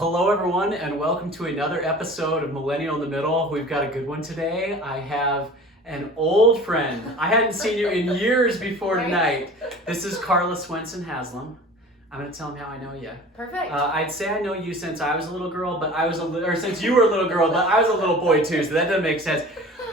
Hello everyone and welcome to another episode of Millennial in the Middle. We've got a good one today. I have an old friend. I hadn't seen you in years before tonight. This is Carla Swensen-Haslem. I'm going to tell him how I know you. Perfect. I'd say I know you since I was a little girl, or since you were a little girl, but I was a little boy too, so that doesn't make sense.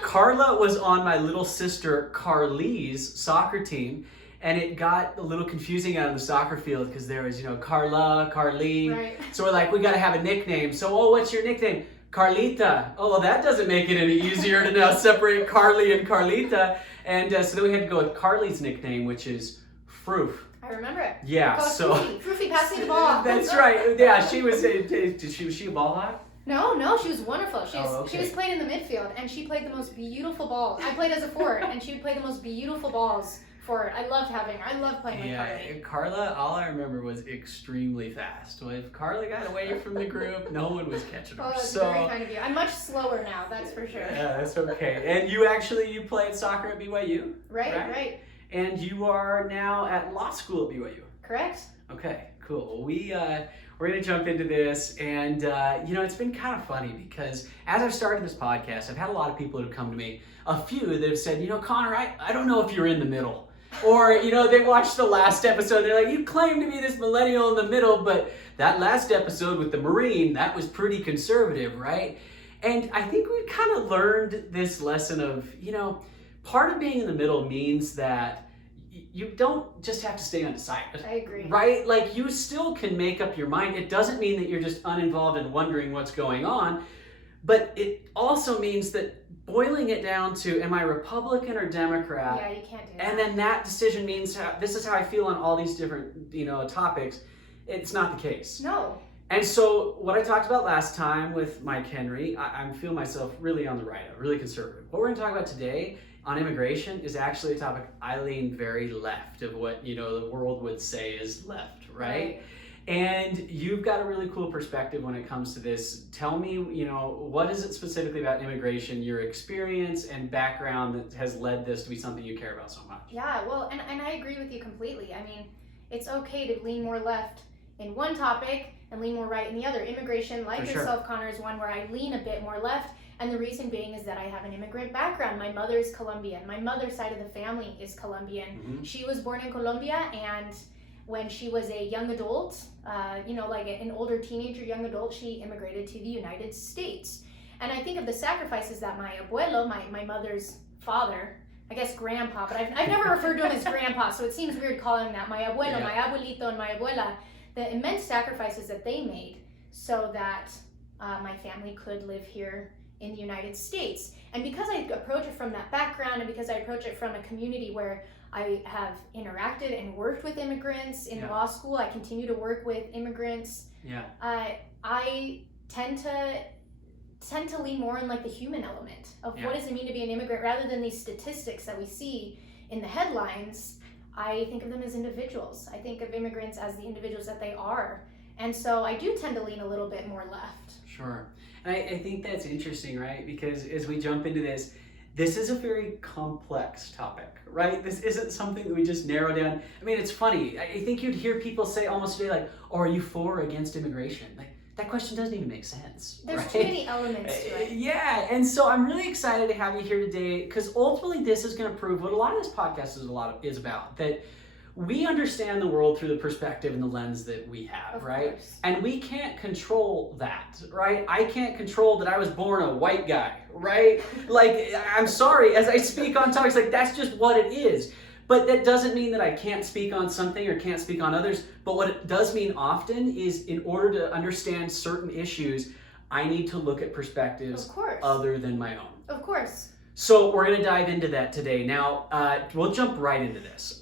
Carla was on my little sister Carly's soccer team. And it got a little confusing out on the soccer field because there was, Carla, Carly. Right. So we're like, we got to have a nickname. So, what's your nickname? Carlita. Oh, well, that doesn't make it any easier to now separate Carly and Carlita. And so then we had to go with Carly's nickname, which is Froof. I remember it. Yeah, so. Froofy passing the ball. That's right. Yeah, she was she a ball hawk? No, she was wonderful. She okay. was played in the midfield, and she played the most beautiful balls. I played as a forward, and she would play the most beautiful balls. I loved playing with Carly. Carla, all I remember was extremely fast. Well, if Carla got away from the group, no one was catching her. Oh, that's very kind of you. I'm much slower now, that's for sure. Yeah, that's okay. And you played soccer at BYU? Right. And you are now at law school at BYU? Correct. Okay, cool. Well, we're going to jump into this, and it's been kind of funny because as I've started this podcast, I've had a lot of people that have come to me, a few that have said, Connor, I don't know if you're in the middle. Or, they watched the last episode, they're like, you claim to be this millennial in the middle, but that last episode with the Marine, that was pretty conservative, right? And I think we've kind of learned this lesson of, part of being in the middle means that you don't just have to stay undecided. I agree. Right? Like, you still can make up your mind. It doesn't mean that you're just uninvolved and wondering what's going on, but it also means that boiling it down to, am I Republican or Democrat? Yeah, you can't do that. And then that decision means, this is how I feel on all these different, topics. It's not the case. No. And so what I talked about last time with Mike Henry, I feel myself really on the right, really conservative. What we're going to talk about today on immigration is actually a topic I lean very left of what, the world would say is left, right? And you've got a really cool perspective when it comes to this. Tell me, what is it specifically about immigration, your experience and background that has led this to be something you care about so much? Yeah, well, and I agree with you completely. I mean, it's okay to lean more left in one topic and lean more right in the other. Immigration, like yourself, Connor, is one where I lean a bit more left. And the reason being is that I have an immigrant background. My mother is Colombian. My mother's side of the family is Colombian. Mm-hmm. She was born in Colombia, and when she was a young adult, like an older teenager, young adult, she immigrated to the United States. And I think of the sacrifices that my abuelo, my mother's father, I guess grandpa, but I've never referred to him as grandpa, so it seems weird calling him that. My abuelo, my abuelito, and my abuela, the immense sacrifices that they made so that my family could live here in the United States. And because I approach it from that background, and because I approach it from a community where I have interacted and worked with immigrants in law school, I continue to work with immigrants. Yeah. I tend to lean more on like the human element of what does it mean to be an immigrant, rather than these statistics that we see in the headlines. I think of them as individuals. I think of immigrants as the individuals that they are. And so I do tend to lean a little bit more left. Sure. And I think that's interesting, right? Because as we jump into this is a very complex topic, right? This isn't something that we just narrow down. I mean, it's funny. I think you'd hear people say almost today, like, oh, are you for or against immigration? Like, that question doesn't even make sense. There's right? too many elements to it. Yeah, and so I'm really excited to have you here today, because ultimately this is going to prove what a lot of this podcast is about, that we understand the world through the perspective and the lens that we have, of right? Course. And we can't control that, right? I can't control that I was born a white guy, right? Like, I'm sorry, as I speak on topics, like, that's just what it is. But that doesn't mean that I can't speak on something or can't speak on others. But what it does mean often is, in order to understand certain issues, I need to look at perspectives other than my own. Of course. So we're going to dive into that today. Now, we'll jump right into this.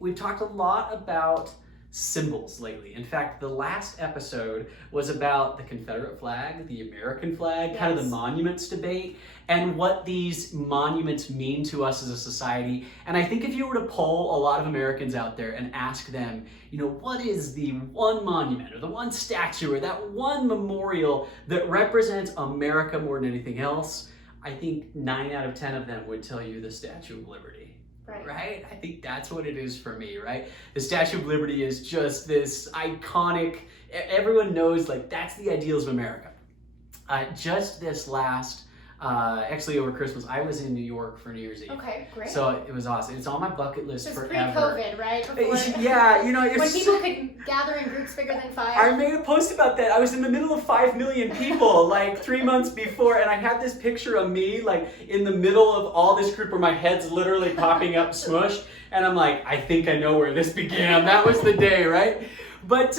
We've talked a lot about symbols lately. In fact, the last episode was about the Confederate flag, the American flag, kind of the monuments debate, and what these monuments mean to us as a society. And I think if you were to poll a lot of Americans out there and ask them, what is the one monument or the one statue or that one memorial that represents America more than anything else, I think 9 out of 10 of them would tell you the Statue of Liberty. Right? I think that's what it is for me, right? The Statue of Liberty is just this iconic everyone knows like that's the ideals of America. Just this last, actually over Christmas, I was in New York for New Year's Eve. Okay, great. So it was awesome. It's on my bucket list This is forever. pre-COVID, right? Before, Yeah, you know, when people could gather in groups bigger than 5. I made a post about that. I was in the middle of 5 million people like 3 months before, and I had this picture of me like in the middle of all this group where my head's literally popping up smushed, and I'm like, I think I know where this began. That was the day, right? But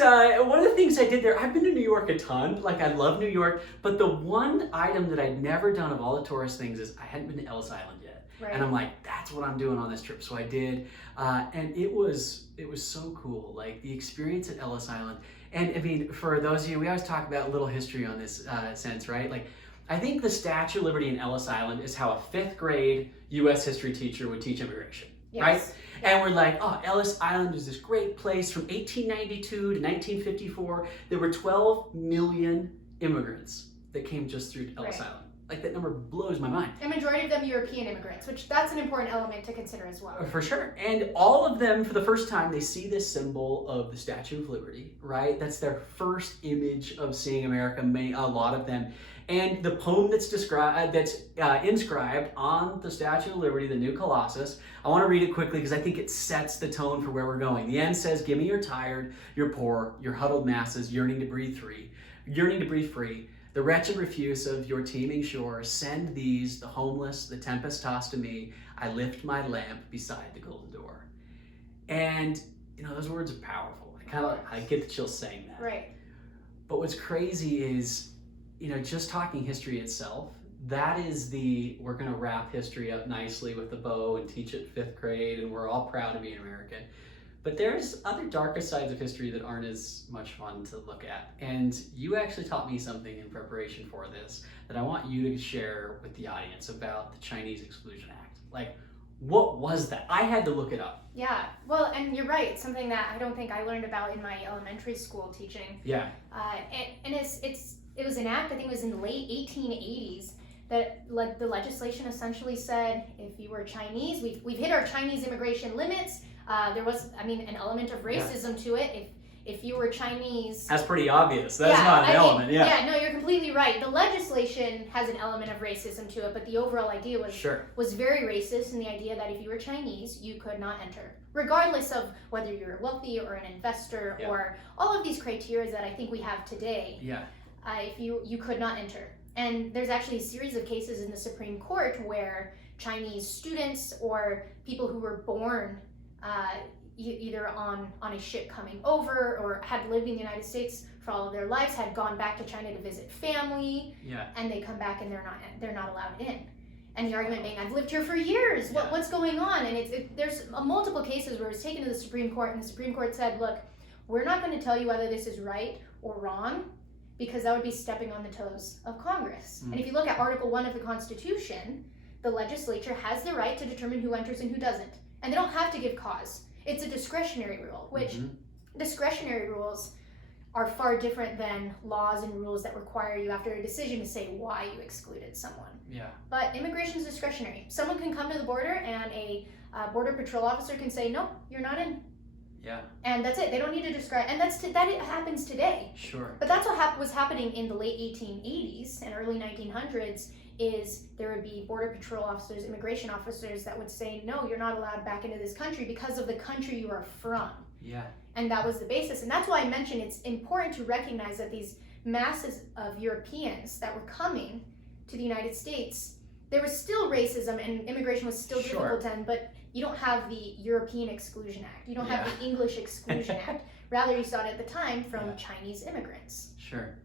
one of the things I did there, I've been to New York a ton, like I love New York, but the one item that I'd never done of all the tourist things is I hadn't been to Ellis Island yet. Right. And I'm like, that's what I'm doing on this trip. So I did, and it was so cool, like the experience at Ellis Island. And I mean, for those of you, we always talk about a little history on this sense, right? Like, I think the Statue of Liberty in Ellis Island is how a 5th grade U.S. history teacher would teach immigration, Yes. right? And we're like, oh, Ellis Island is this great place from 1892 to 1954. There were 12 million immigrants that came just through Ellis Right. Island. Like, that number blows my mind. And majority of them European immigrants, which that's an important element to consider as well. For sure. And all of them, for the first time, they see this symbol of the Statue of Liberty, right? That's their first image of seeing America, a lot of them. And the poem that's inscribed on the Statue of Liberty, the New Colossus, I want to read it quickly because I think it sets the tone for where we're going. The end says, "Give me your tired, your poor, your huddled masses yearning to breathe free, the wretched refuse of your teeming shore. Send these, the homeless, the tempest-tossed to me. I lift my lamp beside the golden door." And, you know, those words are powerful. I get the chills saying that. Right. But what's crazy is, you know, just talking history itself, that is we're going to wrap history up nicely with the bow and teach it 5th grade, and we're all proud to be an American. But there's other darker sides of history that aren't as much fun to look at. And you actually taught me something in preparation for this that I want you to share with the audience about the Chinese Exclusion Act. Like, what was that? I had to look it up. Yeah, well, and you're right. It's something that I don't think I learned about in my elementary school teaching. Yeah. And it was an act, I think it was in the late 1880s, that the legislation essentially said if you were Chinese, we've hit our Chinese immigration limits. There was, an element of racism to it. If you were Chinese... That's pretty obvious. That's not an element, yeah. Yeah, no, you're completely right. The legislation has an element of racism to it, but the overall idea was very racist in the idea that if you were Chinese, you could not enter. Regardless of whether you're wealthy or an investor or all of these criteria that I think we have today. Yeah. If you could not enter. And there's actually a series of cases in the Supreme Court where Chinese students or people who were born either on a ship coming over or had lived in the United States for all of their lives had gone back to China to visit family, and they come back and they're not allowed in. And the argument being, I've lived here for years. What's going on? And there's multiple cases where it's taken to the Supreme Court, and the Supreme Court said, look, we're not going to tell you whether this is right or wrong, because that would be stepping on the toes of Congress. And if you look at Article 1 of the Constitution, the legislature has the right to determine who enters and who doesn't. And they don't have to give cause. It's a discretionary rule, which discretionary rules are far different than laws and rules that require you after a decision to say why you excluded someone. Yeah. But immigration is discretionary. Someone can come to the border and a border patrol officer can say, nope, you're not in. Yeah. And that's it. They don't need to describe, and that happens today. Sure. But that's what was happening in the late 1880s and early 1900s. Is there would be border patrol officers, immigration officers that would say, no, you're not allowed back into this country because of the country you are from. Yeah. And that was the basis. And that's why I mentioned it's important to recognize that these masses of Europeans that were coming to the United States, there was still racism and immigration was still difficult then, but you don't have the European Exclusion Act. You don't have the English Exclusion Act. Rather, you saw it at the time from Chinese immigrants. Sure.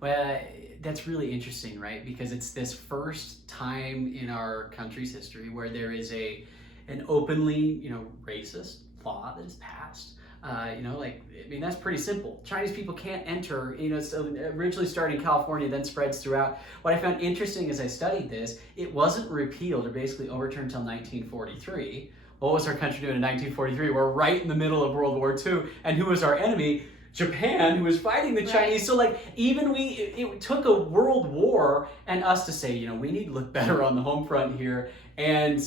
Well, that's really interesting, right? Because it's this first time in our country's history where there is an openly, racist law that is passed. That's pretty simple. Chinese people can't enter, so originally started in California, then spreads throughout. What I found interesting as I studied this, it wasn't repealed or basically overturned until 1943. What was our country doing in 1943? We're right in the middle of World War II, and who was our enemy? Japan, who was fighting the Chinese. So it took a world war and us to say, we need to look better on the home front here. And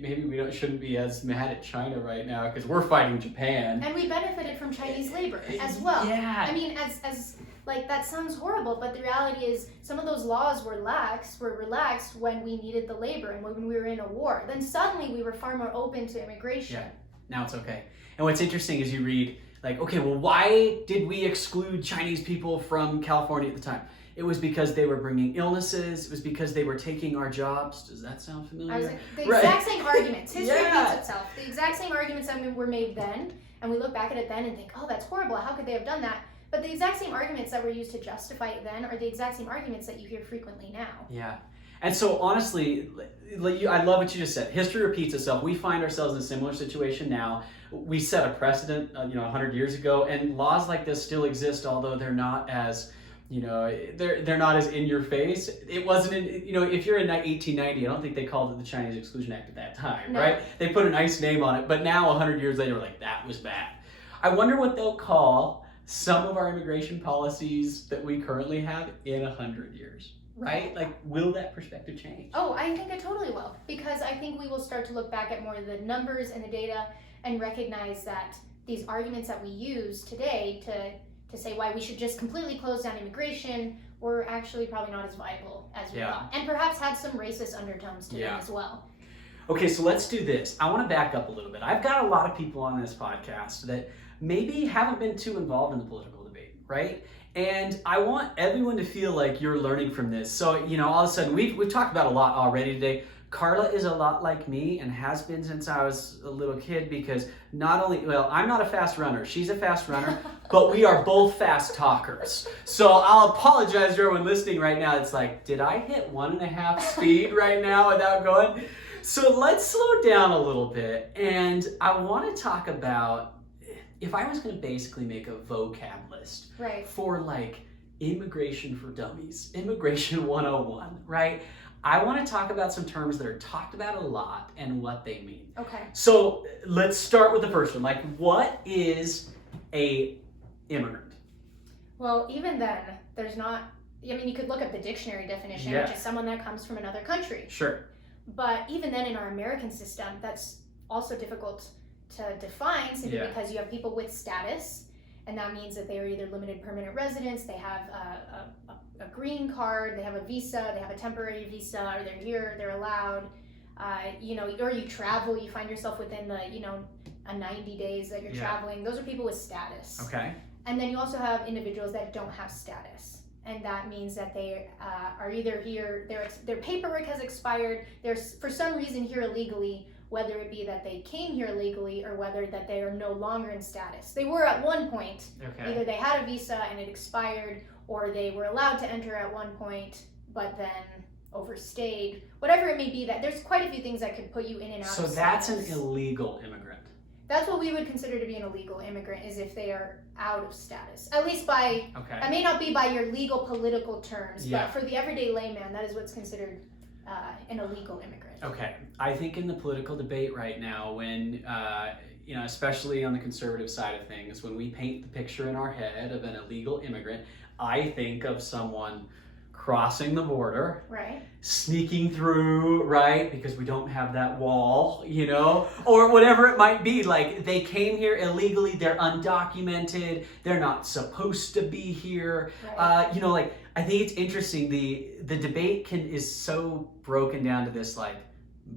maybe we shouldn't be as mad at China right now because we're fighting Japan. And we benefited from Chinese labor as well. Yeah. I mean, as like, that sounds horrible, but the reality is some of those laws were relaxed when we needed the labor and when we were in a war. Then suddenly we were far more open to immigration. Yeah, now it's okay. And what's interesting is you read, like, okay, well, why did we exclude Chinese people from California at the time? It was because they were bringing illnesses. It was because they were taking our jobs. Does that sound familiar? I was like, the exact same arguments. History repeats itself. The exact same arguments that were made then, and we look back at it then and think, oh, that's horrible. How could they have done that? But the exact same arguments that were used to justify it then are the exact same arguments that you hear frequently now. Yeah. And so honestly, I love what you just said. History repeats itself. We find ourselves in a similar situation now. We set a precedent, 100 years ago, and laws like this still exist, although they're not as, they're not as in your face. It wasn't if you're in 1890, I don't think they called it the Chinese Exclusion Act at that time, No. right? They put a nice name on it, but now 100 years later, we're like, that was bad. I wonder what they'll call some of our immigration policies that we currently have in 100 years, right? Like, will that perspective change? Oh, I think it totally will, because I think we will start to look back at more of the numbers and the data and recognize that these arguments that we use today to say why we should just completely close down immigration were actually probably not as viable as we thought, and perhaps had some racist undertones to them as well. Okay, so let's do this. I want to back up a little bit. I've got a lot of people on this podcast that maybe haven't been too involved in the political debate, right? And I want everyone to feel like you're learning from this. So, all of a sudden, we've talked about a lot already today. Carla is a lot like me and has been since I was a little kid, because I'm not a fast runner. She's a fast runner, but we are both fast talkers. So I'll apologize to everyone listening right now. It's like, did I hit 1.5 speed right now without going? So let's slow down a little bit. And I want to talk about, if I was going to basically make a vocab list for like immigration for dummies, immigration 101, right? I want to talk about some terms that are talked about a lot and what they mean. Okay. So let's start with the first one. Like, what is a immigrant? Well, even then, there's not, you could look up the dictionary definition, which is someone that comes from another country. Sure. But even then, in our American system, that's also difficult to define, simply because you have people with status, and that means that they are either limited permanent residents, they have a green card, they have a visa, they have a temporary visa, or they're here, they're allowed, or you travel, you find yourself within the, a 90 days that you're traveling. Those are people with status. Okay. And then you also have individuals that don't have status. And that means that they are either here, their paperwork has expired, they're for some reason here illegally, whether it be that they came here illegally or whether that they are no longer in status. They were at one point. Okay. Either they had a visa and it expired, or they were allowed to enter at one point, but then overstayed. Whatever it may be, that there's quite a few things that could put you in and out of status. So that's an illegal immigrant. That's what we would consider to be an illegal immigrant, is if they are out of status. At least by, that may not be by your legal political terms, but for the everyday layman, that is what's considered an illegal immigrant. Okay. I think in the political debate right now, when, especially on the conservative side of things, when we paint the picture in our head of an illegal immigrant, I think of someone crossing the border, sneaking through, because we don't have that wall, or whatever it might be. Like, they came here illegally, they're undocumented, they're not supposed to be here. I think it's interesting, the debate is so broken down to this, like,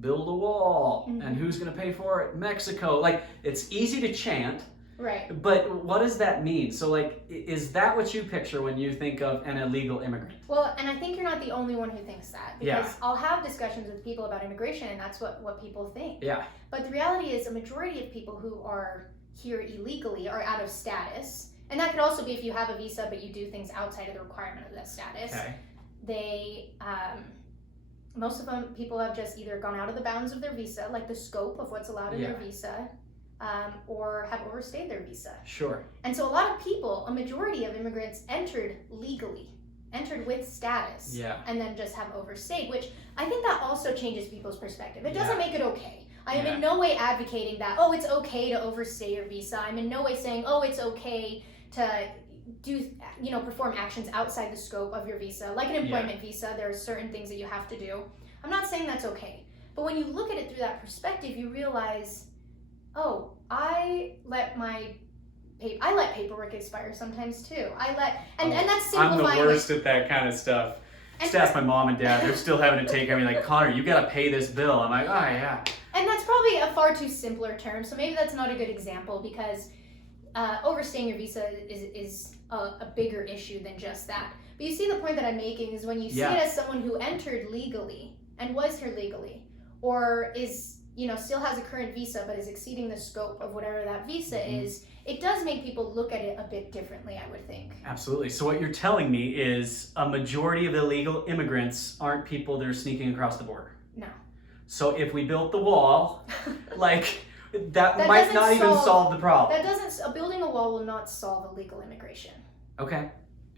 build a wall, and who's going to pay for it? Mexico. Like, it's easy to chant. Right. But what does that mean? So, like, is that what you picture when you think of an illegal immigrant? Well, and I think you're not the only one who thinks that. Because I'll have discussions with people about immigration, and that's what people think. Yeah. But the reality is, a majority of people who are here illegally are out of status. And that could also be if you have a visa, but you do things outside of the requirement of that status. Okay. They, most of them, people have just either gone out of the bounds of their visa, like the scope of what's allowed in their visa, or have overstayed their visa. Sure. And so a lot of people, a majority of immigrants, entered legally, entered with status, and then just have overstayed, which I think that also changes people's perspective. It doesn't make it okay. I am in no way advocating that, it's okay to overstay your visa. I'm in no way saying, it's okay to do, perform actions outside the scope of your visa. Like an employment visa, there are certain things that you have to do. I'm not saying that's okay. But when you look at it through that perspective, you realize, oh, I let paperwork expire sometimes too. And that's simplifying. I'm the worst at that kind of stuff. Just ask my mom and dad. They're still having to take. I mean, like, Connor, you got to pay this bill. I'm like, oh yeah. And that's probably a far too simpler term. So maybe that's not a good example, because overstaying your visa is a bigger issue than just that. But you see the point that I'm making is when you see it as someone who entered legally and was here legally, or is, still has a current visa but is exceeding the scope of whatever that visa is, it does make people look at it a bit differently, I would think. Absolutely. So what you're telling me is a majority of illegal immigrants aren't people that are sneaking across the border. No. So if we built the wall, that might not even solve the problem. Building a wall will not solve illegal immigration. Okay.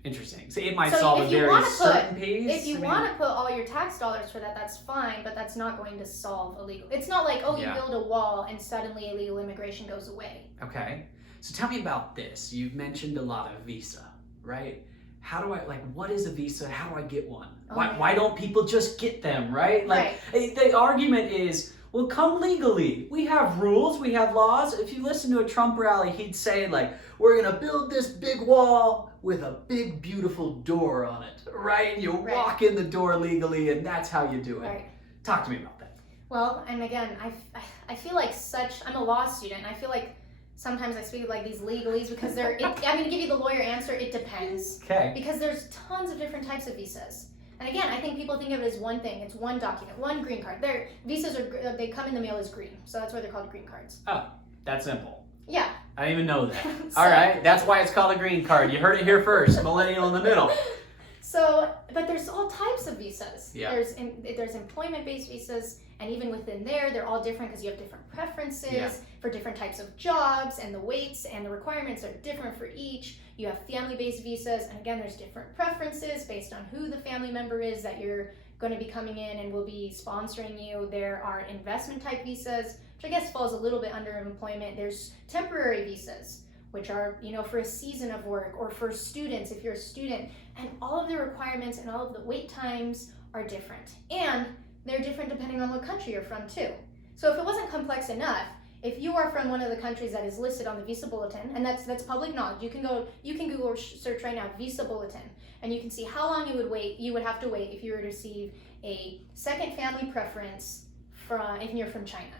Interesting. So it might solve a very certain piece. If you want to put all your tax dollars for that, that's fine, but that's not going to solve illegal. It's not like, you build a wall and suddenly illegal immigration goes away. Okay. So tell me about this. You've mentioned a lot of visa, right? How do what is a visa? How do I get one? Why don't people just get them, right? The argument is, well, come legally. We have rules, we have laws. If you listen to a Trump rally, he'd say, we're going to build this big wall with a big, beautiful door on it, right? And you walk in the door legally, and that's how you do it. Right. Talk to me about that. Well, and again, I feel like I'm a law student, and I feel like sometimes I speak like these legalese because I'm going to give you the lawyer answer, it depends. Okay. Because there's tons of different types of visas. And again, I think people think of it as one thing. It's one document, one green card. Visas they come in the mail as green, so that's why they're called green cards. Oh, that's simple. Yeah. I didn't even know that. All right, that's why it's called a green card. You heard it here first. Millennial in the middle. So, but there's all types of visas. Yeah. There's employment-based visas, and even within there, they're all different because you have different preferences for different types of jobs, and the weights and the requirements are different for each. You have family-based visas, and again, there's different preferences based on who the family member is that you're going to be coming in and will be sponsoring you. There are investment-type visas, which I guess falls a little bit under employment. There's temporary visas, which are, for a season of work, or for students if you're a student. And all of the requirements and all of the wait times are different. And they're different depending on what country you're from too. So if it wasn't complex enough, if you are from one of the countries that is listed on the visa bulletin, and that's public knowledge, you can Google search right now visa bulletin, and you can see how long you would have to wait if you were to receive a second family preference if you're from China,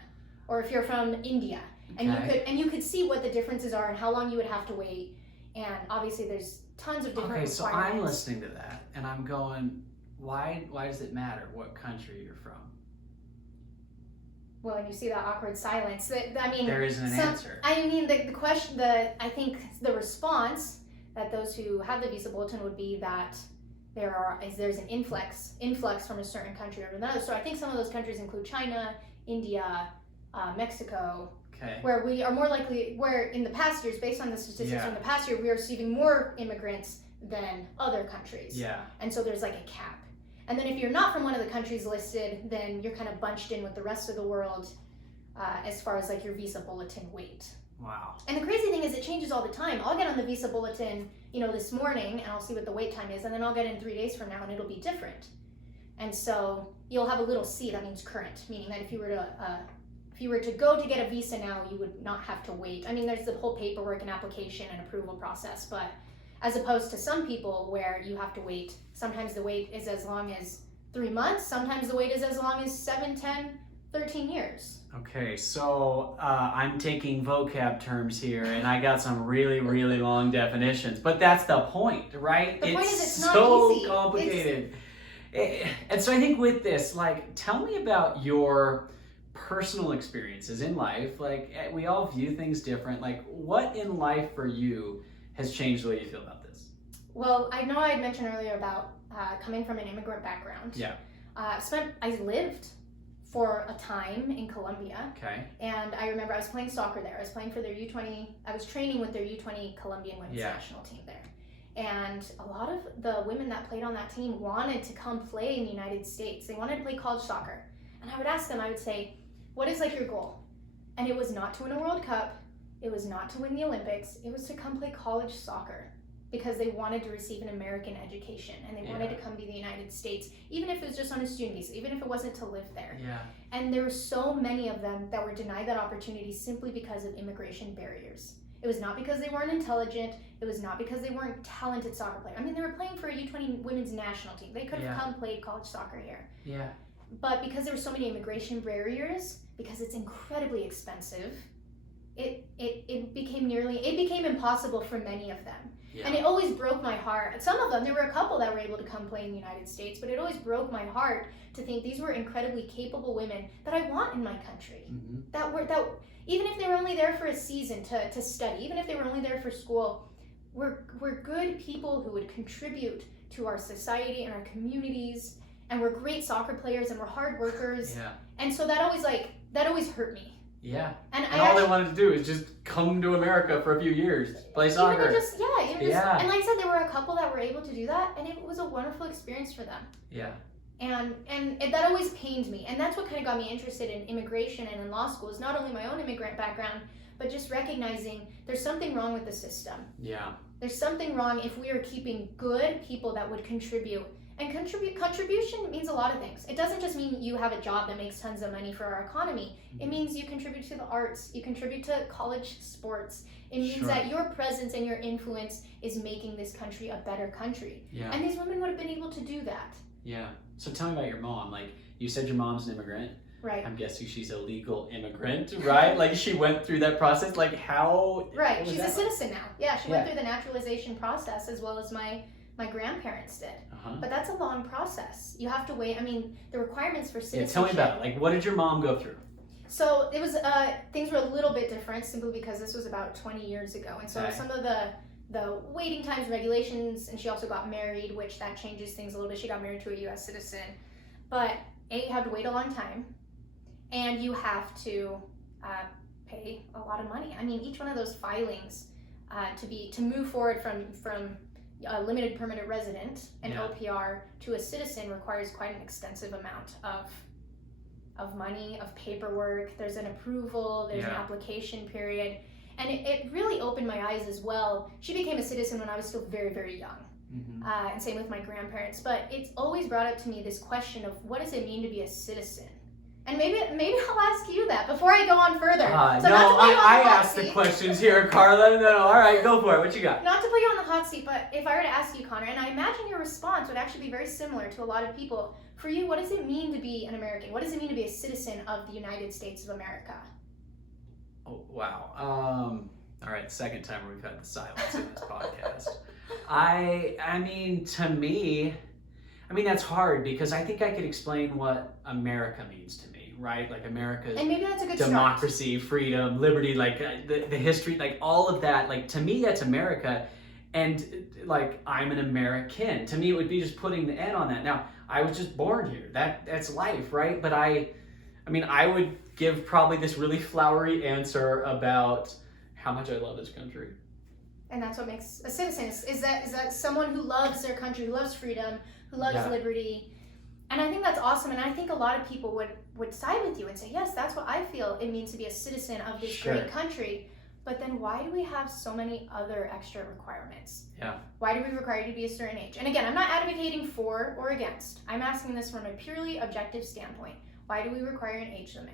or if you're from India. And you could see what the differences are and how long you would have to wait. And obviously there's tons of different requirements. So I'm listening to that and I'm going, why does it matter what country you're from? Well, and you see that awkward silence. There isn't an answer. I mean, the question, I think the response that those who have the visa bulletin would be that there's an influx from a certain country or another. So I think some of those countries include China, India, Mexico, where we are more likely, where in the past years, based on the statistics from the past year, we are receiving more immigrants than other countries. Yeah. And so there's a cap. And then if you're not from one of the countries listed, then you're kind of bunched in with the rest of the world as far as your visa bulletin weight. Wow. And the crazy thing is it changes all the time. I'll get on the visa bulletin, this morning, and I'll see what the wait time is, and then I'll get in 3 days from now, and it'll be different. And so you'll have a little C that means current, meaning that if you were to go to get a visa now, you would not have to wait. I mean, there's the whole paperwork and application and approval process, but as opposed to some people where you have to wait, sometimes the wait is as long as 3 months, sometimes the wait is as long as 7, 10, 13 years. Okay, so I'm taking vocab terms here, and I got some really, really long definitions, but that's the point, right? The point is it's not so easy. Complicated. And so I think with this, tell me about your personal experiences in life. We all view things different. What in life for you has changed the way you feel about this? Well, I know I had mentioned earlier about coming from an immigrant background. Yeah. I lived for a time in Colombia. Okay. And I remember I was playing soccer there. I was playing for their U20, I was training with their U20 Colombian women's national team there. And a lot of the women that played on that team wanted to come play in the United States. They wanted to play college soccer. And I would ask them, I would say, what is your goal? And it was not to win a World Cup. It was not to win the Olympics. It was to come play college soccer. because they wanted to receive an American education and they wanted to come to the United States, even if it was just on a student visa, even if it wasn't to live there. Yeah. And there were so many of them that were denied that opportunity simply because of immigration barriers. It was not because they weren't intelligent. It was not because they weren't talented soccer players. I mean, they were playing for a U20 women's national team. They could have come played college soccer here. Yeah. But because there were so many immigration barriers, because it's incredibly expensive, it became impossible for many of them. Yeah. And it always broke my heart. Some of them, there were a couple that were able to come play in the United States, but it always broke my heart to think these were incredibly capable women that I want in my country. Mm-hmm. That even if they were only there for a season to study, even if they were only there for school, we're good people who would contribute to our society and our communities, and we're great soccer players and we're hard workers. Yeah. And so that always hurt me. Yeah. And all they wanted to do is just come to America for a few years, play soccer. And like I said, there were a couple that were able to do that, and it was a wonderful experience for them. Yeah. And that always pained me, and that's what kind of got me interested in immigration and in law school, is not only my own immigrant background, but just recognizing there's something wrong with the system. Yeah. There's something wrong if we are keeping good people that would contribute. And contribution means a lot of things. It doesn't just mean you have a job that makes tons of money for our economy. It means you contribute to the arts, you contribute to college sports. It means that your presence and your influence is making this country a better country. Yeah. And these women would have been able to do that. Yeah. So tell me about your mom. Like, you said your mom's an immigrant. Right. I'm guessing she's a legal immigrant, right? Like, she went through that process. Like, how? Right. She's a citizen now. Yeah, she went through the naturalization process as well as my grandparents did. But that's a long process. You have to wait. I mean, the requirements for citizenship. Yeah, tell me about it. Like, what did your mom go through? So it was, things were a little bit different simply because this was about 20 years ago. And so some of the waiting times, regulations, and she also got married, which that changes things a little bit. She got married to a U.S. citizen. But you have to wait a long time, and you have to pay a lot of money. I mean, each one of those filings to move forward from a limited permanent resident, an OPR, to a citizen requires quite an extensive amount of money, of paperwork. There's an approval, there's an application period. And it really opened my eyes as well. She became a citizen when I was still very, very young. Mm-hmm. And same with my grandparents. But it's always brought up to me this question of what does it mean to be a citizen? And maybe I'll ask you that before I go on further. I asked the questions here, Carla. No, all right, go for it. What you got? Not to put you on the hot seat, but if I were to ask you, Connor, and I imagine your response would actually be very similar to a lot of people. For you, what does it mean to be an American? What does it mean to be a citizen of the United States of America? Oh, wow. All right, second time we've had the silence in this podcast. I mean, to me, that's hard because I think I could explain what America means to me, right? Like America's and maybe that's a good democracy, start. Freedom, liberty, like the history, like all of that. Like to me, that's America. And like, I'm an American. To me, it would be just putting the N on that. Now, I was just born here. That's life, right? But I would give probably this really flowery answer about how much I love this country. And that's what makes a citizen. Is that someone who loves their country, who loves freedom, who loves liberty. And I think that's awesome. And I think a lot of people would side with you and say, yes, that's what I feel it means to be a citizen of this great country. But then why do we have so many other extra requirements? Yeah. Why do we require you to be a certain age? And again, I'm not advocating for or against. I'm asking this from a purely objective standpoint. Why do we require an age limit?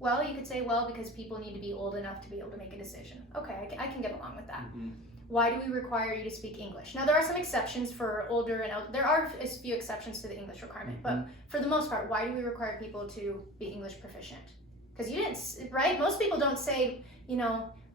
Well, you could say, because people need to be old enough to be able to make a decision. Okay, I can get along with that. Mm-hmm. Why do we require you to speak English? Now, there are some exceptions for older and elder. There are a few exceptions to the English requirement. Mm-hmm. But for the most part, why do we require people to be English proficient? Because you didn't, right? Most people don't say,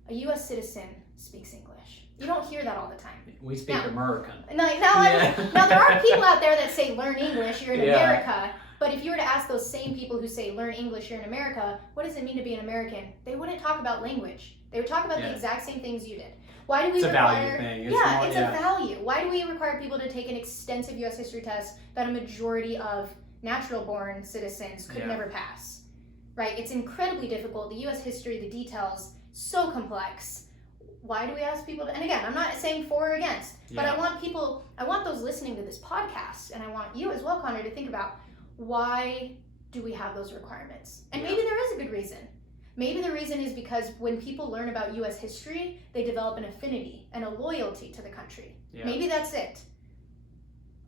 a U.S. citizen speaks English. You don't hear that all the time. We speak American. Now there are people out there that say learn English, you're in America. But if you were to ask those same people who say learn English, you're in America, what does it mean to be an American? They wouldn't talk about language. They would talk about the exact same things you did. Why do we require? It's a value thing. It's a value. Why do we require people to take an extensive U.S. history test that a majority of natural-born citizens could never pass? Right? It's incredibly difficult. The U.S. history, the details, so complex. Why do we ask people to? And again, I'm not saying for or against, but I want those listening to this podcast, and I want you as well, Connor, to think about why do we have those requirements? And maybe there is a good reason. Maybe the reason is because when people learn about U.S. history, they develop an affinity and a loyalty to the country. Yeah. Maybe that's it.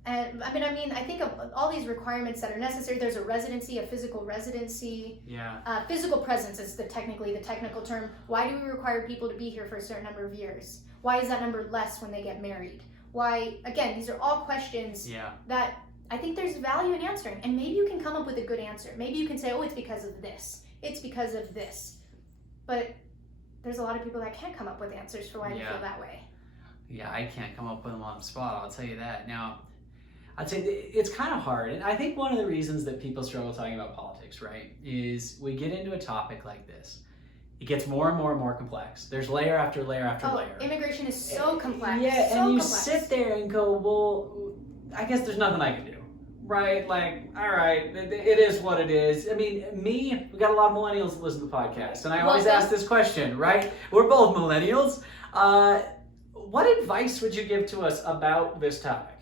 And I mean, I think of all these requirements that are necessary. There's a residency, a physical residency. Yeah. Physical presence is technically the technical term. Why do we require people to be here for a certain number of years? Why is that number less when they get married? Why, again, these are all questions that I think there's value in answering. And maybe you can come up with a good answer. Maybe you can say, oh, it's because of this. It's because of this. But there's a lot of people that can't come up with answers for why they feel that way. Yeah, I can't come up with them on the spot, I'll tell you that. Now, I'd say it's kind of hard. And I think one of the reasons that people struggle talking about politics, right, is we get into a topic like this. It gets more and more and more complex. There's layer after layer after layer. Immigration is so complex. Yeah, so and you complex. sit there and go, well, I guess there's nothing I can do. Right? Like, all right, it is what it is. I mean, we got a lot of millennials that listen to the podcast, and I always ask this question, right? We're both millennials. What advice would you give to us about this topic?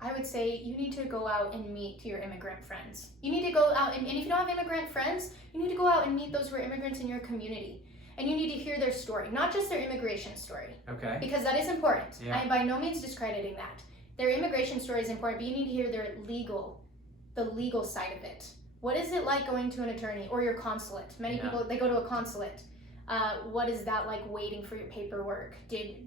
I would say you need to go out and meet your immigrant friends. You need to go out, and if you don't have immigrant friends, you need to go out and meet those who are immigrants in your community. And you need to hear their story, not just their immigration story. Okay. Because that is important. Yeah. I'm by no means discrediting that. Their immigration story is important, but you need to hear the legal side of it. What is it like going to an attorney or your consulate? Many people, they go to a consulate. What is that like waiting for your paperwork?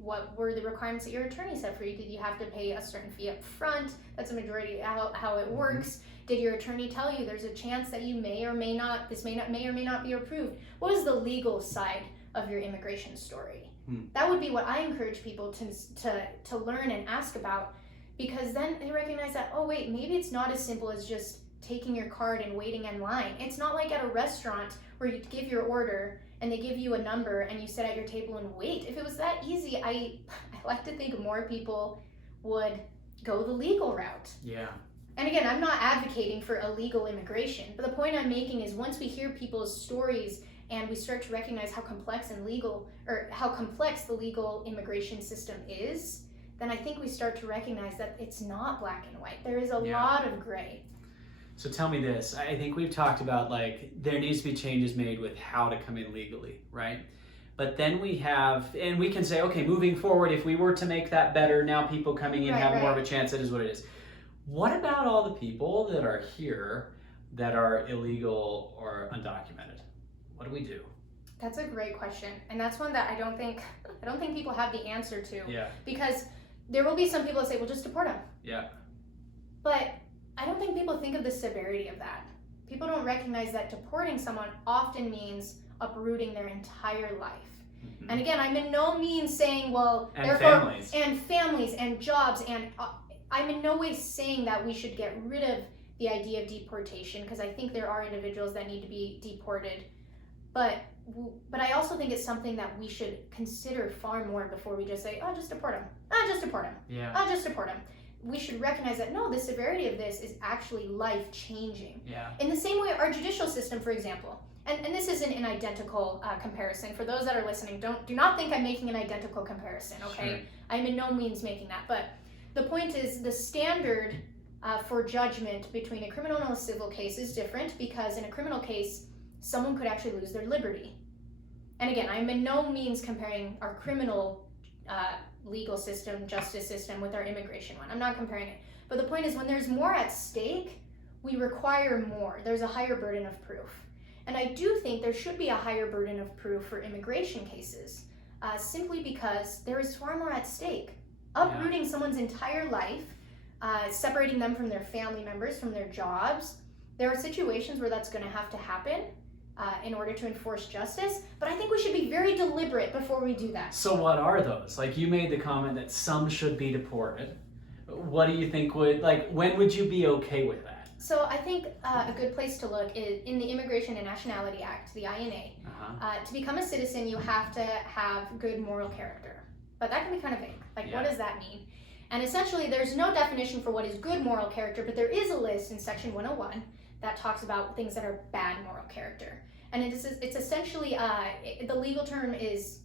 What were the requirements that your attorney set for you? Did you have to pay a certain fee up front? That's a majority how it works. Did your attorney tell you there's a chance that you may or may not be approved? What is the legal side of your immigration story? That would be what I encourage people to learn and ask about, because then they recognize that, oh wait, maybe it's not as simple as just taking your card and waiting in line. It's not like at a restaurant where you give your order and they give you a number and you sit at your table and wait. If it was that easy, I like to think more people would go the legal route. Yeah. And again, I'm not advocating for illegal immigration, but the point I'm making is once we hear people's stories and we start to recognize how complex the legal immigration system is, then I think we start to recognize that it's not black and white. There is a lot of gray. So tell me this. I think we've talked about like there needs to be changes made with how to come in legally, right? But then we can say, okay, moving forward, if we were to make that better, now people coming in have more of a chance. That is what it is. What about all the people that are here that are illegal or undocumented? What do we do? That's a great question, and that's one that I don't think people have the answer to. Yeah. Because there will be some people that say, well, just deport them. Yeah. But I don't think people think of the severity of that. People don't recognize that deporting someone often means uprooting their entire life. Mm-hmm. And again, I'm in no means saying, well, families and jobs, and I'm in no way saying that we should get rid of the idea of deportation, because I think there are individuals that need to be deported. But I also think it's something that we should consider far more before we just say, oh, just deport them. Just deport them. Yeah. Just deport them. We should recognize that, no, the severity of this is actually life-changing. Yeah. In the same way, our judicial system, for example, and this isn't an identical comparison. For those that are listening, do not think I'm making an identical comparison, okay? Sure. I'm in no means making that. But the point is the standard for judgment between a criminal and a civil case is different, because in a criminal case, someone could actually lose their liberty. And again, I'm in no means comparing our criminal legal system, justice system with our immigration one. I'm not comparing it. But the point is, when there's more at stake, we require more. There's a higher burden of proof. And I do think there should be a higher burden of proof for immigration cases, simply because there is far more at stake. Uprooting someone's entire life, separating them from their family members, from their jobs. There are situations where that's going to have to happen in order to enforce justice, but I think we should be very deliberate before we do that. So what are those? Like, you made the comment that some should be deported. What do you think when would you be okay with that? So I think a good place to look is in the Immigration and Nationality Act, the INA. To become a citizen, you have to have good moral character. But that can be kind of vague. What does that mean? And essentially, there's no definition for what is good moral character, but there is a list in Section 101 that talks about things that are bad moral character. And it's essentially, the legal term is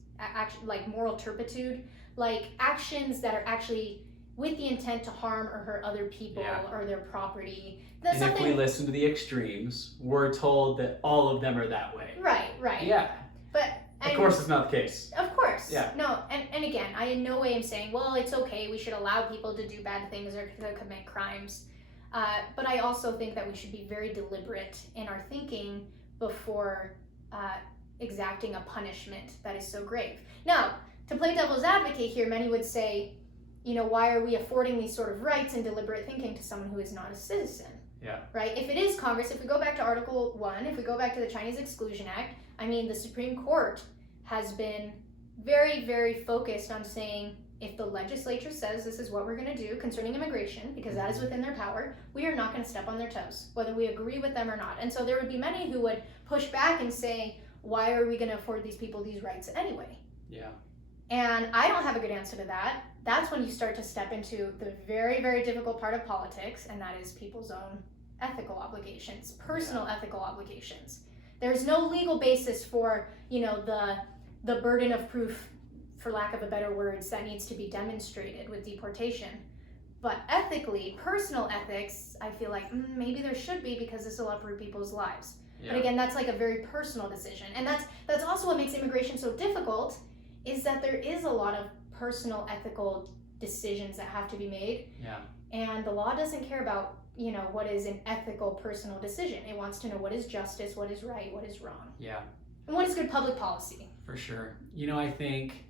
like moral turpitude, like actions that are actually with the intent to harm or hurt other people or their property. That's and if we listen to the extremes, we're told that all of them are that way. Right. Yeah. But of course it's not the case. Of course. Yeah. No, and again, I in no way am saying, well, it's okay, we should allow people to do bad things or to commit crimes. But I also think that we should be very deliberate in our thinking before exacting a punishment that is so grave. Now, to play devil's advocate here, many would say, why are we affording these sort of rights and deliberate thinking to someone who is not a citizen? Yeah. Right? If it is Congress, if we go back to Article 1, if we go back to the Chinese Exclusion Act, the Supreme Court has been very, very focused on saying, if the legislature says this is what we're going to do concerning immigration, because that is within their power, we are not going to step on their toes, whether we agree with them or not. And so there would be many who would push back and say, why are we going to afford these people these rights anyway? Yeah. And I don't have a good answer to that. That's when you start to step into the very, very difficult part of politics, and that is people's own ethical obligations, personal ethical obligations. There's no legal basis for, the burden of proof, for lack of a better words, that needs to be demonstrated with deportation. But ethically, personal ethics, I feel like maybe there should be, because this will uproot people's lives. Yeah. But again, that's like a very personal decision. And that's also what makes immigration so difficult, is that there is a lot of personal ethical decisions that have to be made. Yeah. And the law doesn't care about, what is an ethical personal decision. It wants to know what is justice, what is right, what is wrong. Yeah. And what is good public policy. For sure. I think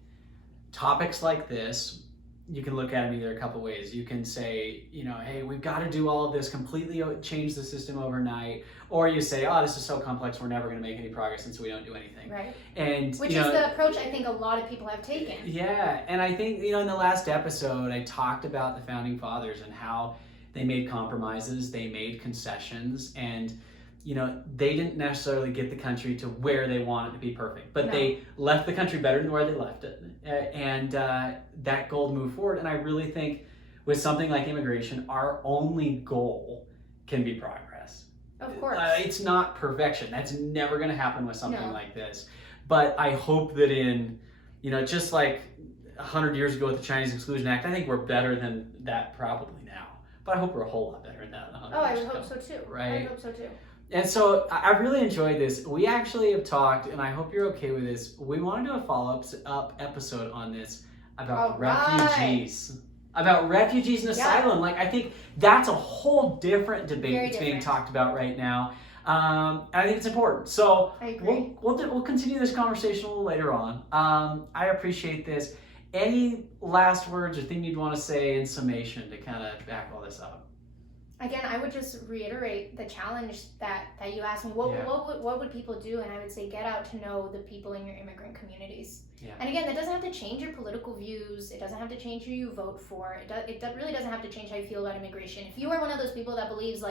topics like this, you can look at them either a couple ways. You can say, hey, we've got to do all of this, completely change the system overnight. Or you say, oh, this is so complex, we're never going to make any progress, and so we don't do anything. Right. And which is the approach I think a lot of people have taken. Yeah. And I think, in the last episode, I talked about the Founding Fathers and how they made compromises, they made concessions, and they didn't necessarily get the country to where they want it to be perfect, but they left the country better than where they left it. And that goal moved forward. And I really think with something like immigration, our only goal can be progress. Of course. It's not perfection. That's never going to happen with something like this. But I hope that in, just like 100 years ago with the Chinese Exclusion Act, I think we're better than that probably now. But I hope we're a whole lot better than that in 100 years I would ago. hope so too. Right? I would hope so too. And so I really enjoyed this. We actually have talked, and I hope you're okay with this. We want to do a follow-up episode on this about refugees. About refugees and asylum. I think that's a whole different debate that's being talked about right now. I think it's important. So I agree. We'll continue this conversation a little later on. I appreciate this. Any last words or thing you'd want to say in summation to kind of back all this up? Again, I would just reiterate the challenge that you asked me. What would people do? And I would say get out to know the people in your immigrant communities. Yeah. And again, that doesn't have to change your political views. It doesn't have to change who you vote for. It really doesn't have to change how you feel about immigration. If you are one of those people that believes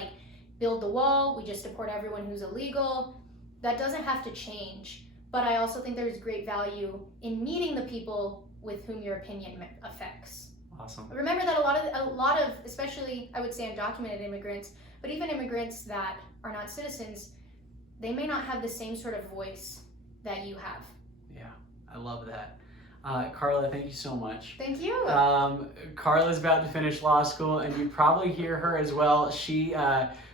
build the wall, we just deport everyone who's illegal, that doesn't have to change. But I also think there's great value in meeting the people with whom your opinion affects. Awesome. Remember that a lot of, especially I would say undocumented immigrants, but even immigrants that are not citizens, they may not have the same sort of voice that you have. Yeah, I love that. Carla, thank you so much. Thank you. Carla's about to finish law school, and you probably hear her as well. She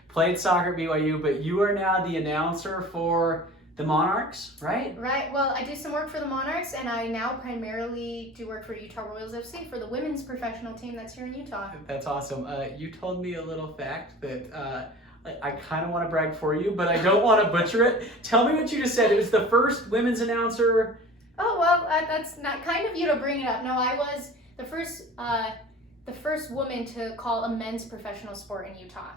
played soccer at BYU, but you are now the announcer for the Monarchs, right? Right. Well, I do some work for the Monarchs, and I now primarily do work for Utah Royals FC for the women's professional team that's here in Utah. That's awesome. You told me a little fact that I kind of want to brag for you, but I don't want to butcher it. Tell me what you just said. It was the first women's announcer. Oh, well, that's not kind of you to bring it up. No, I was the first woman to call a men's professional sport in Utah.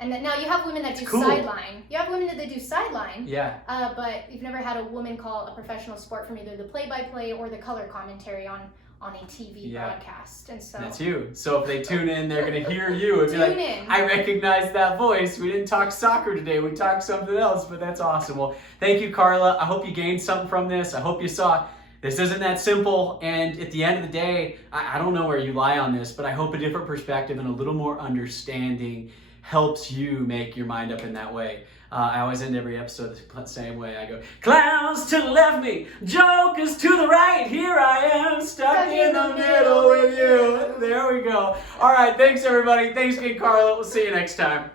And now you have women that do sideline. You have women that do sideline. Yeah. But you've never had a woman call a professional sport from either the play-by-play or the color commentary on a TV broadcast. And so that's you. So if they tune in, they're gonna hear you and be like, I recognize that voice. We didn't talk soccer today. We talked something else, but that's awesome. Well, thank you, Carla. I hope you gained something from this. I hope you saw this isn't that simple. And at the end of the day, I don't know where you lie on this, but I hope a different perspective and a little more understanding helps you make your mind up in that way. I always end every episode the same way. I go, clowns to the left me, jokers to the right. Here I am, stuck in the middle with you. There we go. All right, thanks everybody. Thanks again, Carla. We'll see you next time.